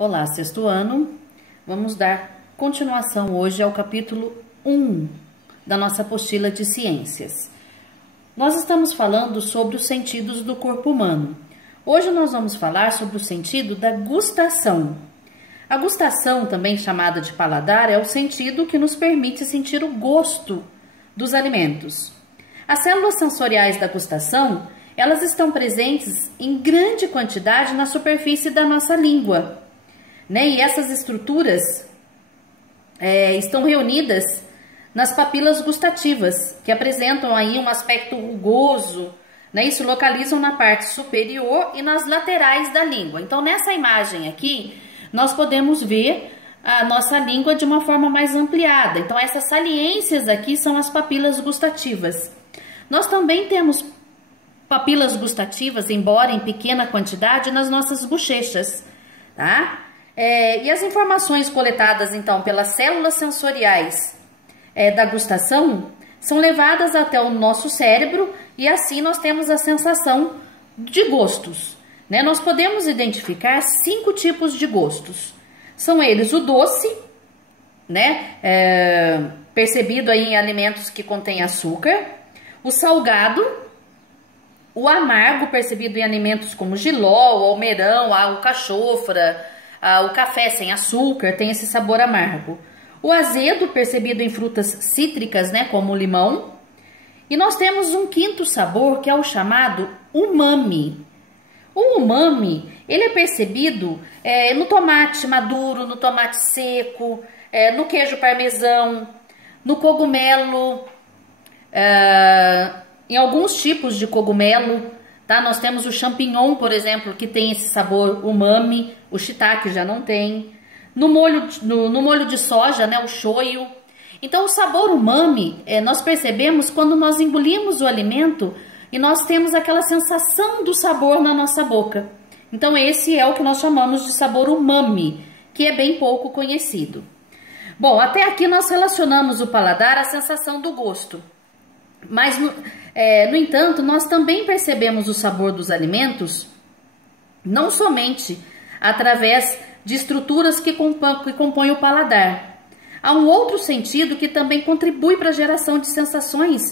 Olá, sexto ano. Vamos dar continuação hoje ao capítulo 1 da nossa apostila de ciências. Nós estamos falando sobre os sentidos do corpo humano. Hoje nós vamos falar sobre o sentido da gustação. A gustação, também chamada de paladar, é o sentido que nos permite sentir o gosto dos alimentos. As células sensoriais da gustação, elas estão presentes em grande quantidade na superfície da nossa língua, né? E essas estruturas estão reunidas nas papilas gustativas, que apresentam aí um aspecto rugoso, né? E se localizam na parte superior e nas laterais da língua. Então, nessa imagem aqui, nós podemos ver a nossa língua de uma forma mais ampliada. Então, essas saliências aqui são as papilas gustativas. Nós também temos papilas gustativas, embora em pequena quantidade, nas nossas bochechas, tá? E as informações coletadas, então, pelas células sensoriais da gustação são levadas até o nosso cérebro e assim nós temos a sensação de gostos, né? Nós podemos identificar 5 tipos de gostos. São eles o doce, né? Percebido aí em alimentos que contêm açúcar, o salgado, o amargo, percebido em alimentos como jiló, o almeirão, a alcachofra, o café sem açúcar, tem esse sabor amargo. O azedo, percebido em frutas cítricas, né, como o limão. E nós temos um quinto sabor, que é o chamado umami. O umami, ele é percebido no tomate maduro, no tomate seco, no queijo parmesão, no cogumelo, em alguns tipos de cogumelo, tá? Nós temos o champignon, por exemplo, que tem esse sabor umami, o shiitake já não tem. No molho de soja, né, o shoyu. Então, o sabor umami, nós percebemos quando nós engolimos o alimento e nós temos aquela sensação do sabor na nossa boca. Então, esse é o que nós chamamos de sabor umami, que é bem pouco conhecido. Bom, até aqui nós relacionamos o paladar à sensação do gosto. Mas, no entanto, nós também percebemos o sabor dos alimentos não somente através de estruturas que compõem o paladar. Há um outro sentido que também contribui para a geração de sensações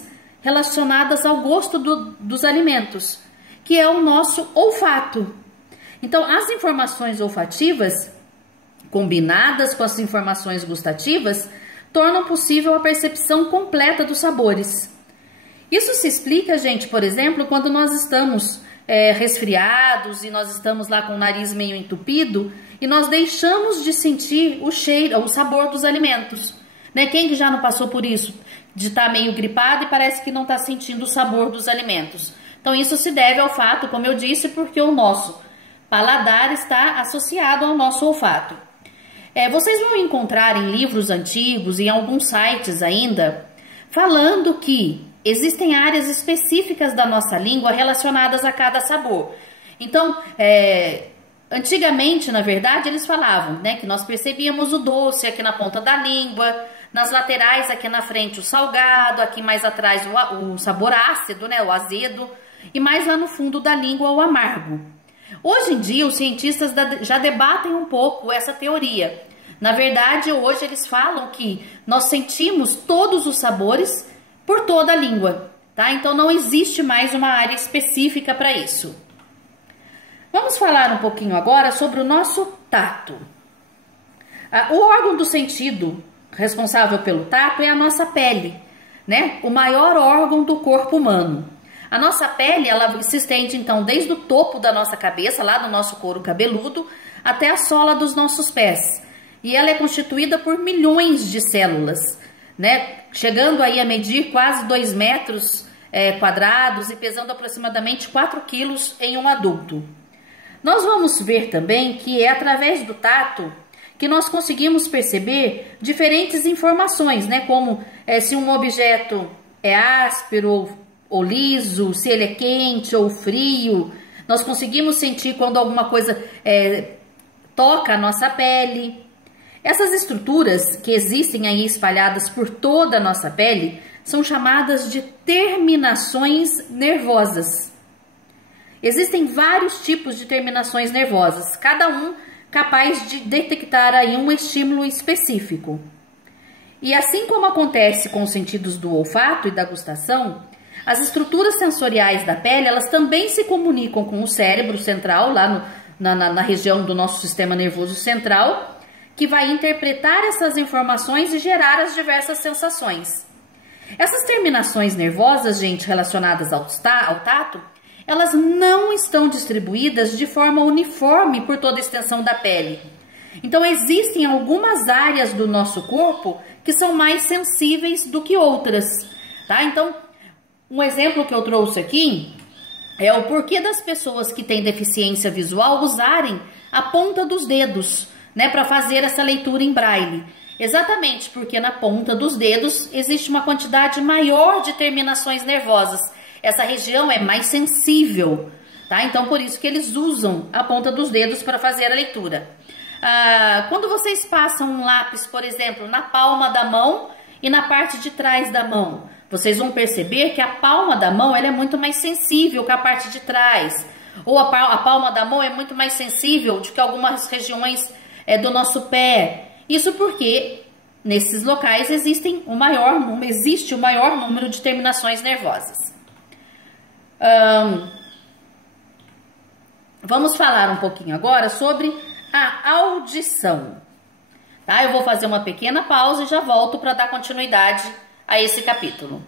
relacionadas ao gosto dos alimentos, que é o nosso olfato. Então, as informações olfativas, combinadas com as informações gustativas, tornam possível a percepção completa dos sabores. Isso se explica, gente, por exemplo, quando nós estamos resfriados e nós estamos lá com o nariz meio entupido e nós deixamos de sentir o cheiro, o sabor dos alimentos, né? Quem que já não passou por isso? De estar meio gripado e parece que não está sentindo o sabor dos alimentos. Então isso se deve ao fato, como eu disse, porque o nosso paladar está associado ao nosso olfato. Vocês vão encontrar em livros antigos e em alguns sites ainda, falando que existem áreas específicas da nossa língua relacionadas a cada sabor. Então, antigamente, na verdade, eles falavam, né, que nós percebíamos o doce aqui na ponta da língua, nas laterais aqui na frente o salgado, aqui mais atrás o sabor ácido, né, o azedo, e mais lá no fundo da língua o amargo. Hoje em dia, os cientistas já debatem um pouco essa teoria. Na verdade, hoje eles falam que nós sentimos todos os sabores por toda a língua, tá? Então não existe mais uma área específica para isso. Vamos falar um pouquinho agora sobre o nosso tato. O órgão do sentido responsável pelo tato é a nossa pele, né? O maior órgão do corpo humano. A nossa pele, ela se estende então desde o topo da nossa cabeça, lá do nosso couro cabeludo, até a sola dos nossos pés. E ela é constituída por milhões de células, né? Chegando aí a medir quase 2 metros quadrados e pesando aproximadamente 4 quilos em um adulto. Nós vamos ver também que é através do tato que nós conseguimos perceber diferentes informações, né? Como se um objeto é áspero ou liso, se ele é quente ou frio. Nós conseguimos sentir quando alguma coisa toca a nossa pele. Essas estruturas que existem aí espalhadas por toda a nossa pele são chamadas de terminações nervosas. Existem vários tipos de terminações nervosas, cada um capaz de detectar aí um estímulo específico. E assim como acontece com os sentidos do olfato e da gustação, as estruturas sensoriais da pele, elas também se comunicam com o cérebro central, lá na região do nosso sistema nervoso central, que vai interpretar essas informações e gerar as diversas sensações. Essas terminações nervosas, gente, relacionadas ao tato, elas não estão distribuídas de forma uniforme por toda a extensão da pele. Então, existem algumas áreas do nosso corpo que são mais sensíveis do que outras, tá? Então, um exemplo que eu trouxe aqui é o porquê das pessoas que têm deficiência visual usarem a ponta dos dedos, né, para fazer essa leitura em braille. Exatamente porque na ponta dos dedos existe uma quantidade maior de terminações nervosas. Essa região é mais sensível, tá? Então, por isso que eles usam a ponta dos dedos para fazer a leitura. Quando vocês passam um lápis, por exemplo, na palma da mão e na parte de trás da mão, vocês vão perceber que a palma da mão ela é muito mais sensível que a parte de trás. Ou a palma da mão é muito mais sensível do que algumas regiões do nosso pé. Isso porque nesses locais existe o maior número de terminações nervosas. Vamos falar um pouquinho agora sobre a audição. Tá? Eu vou fazer uma pequena pausa e já volto para dar continuidade a esse capítulo.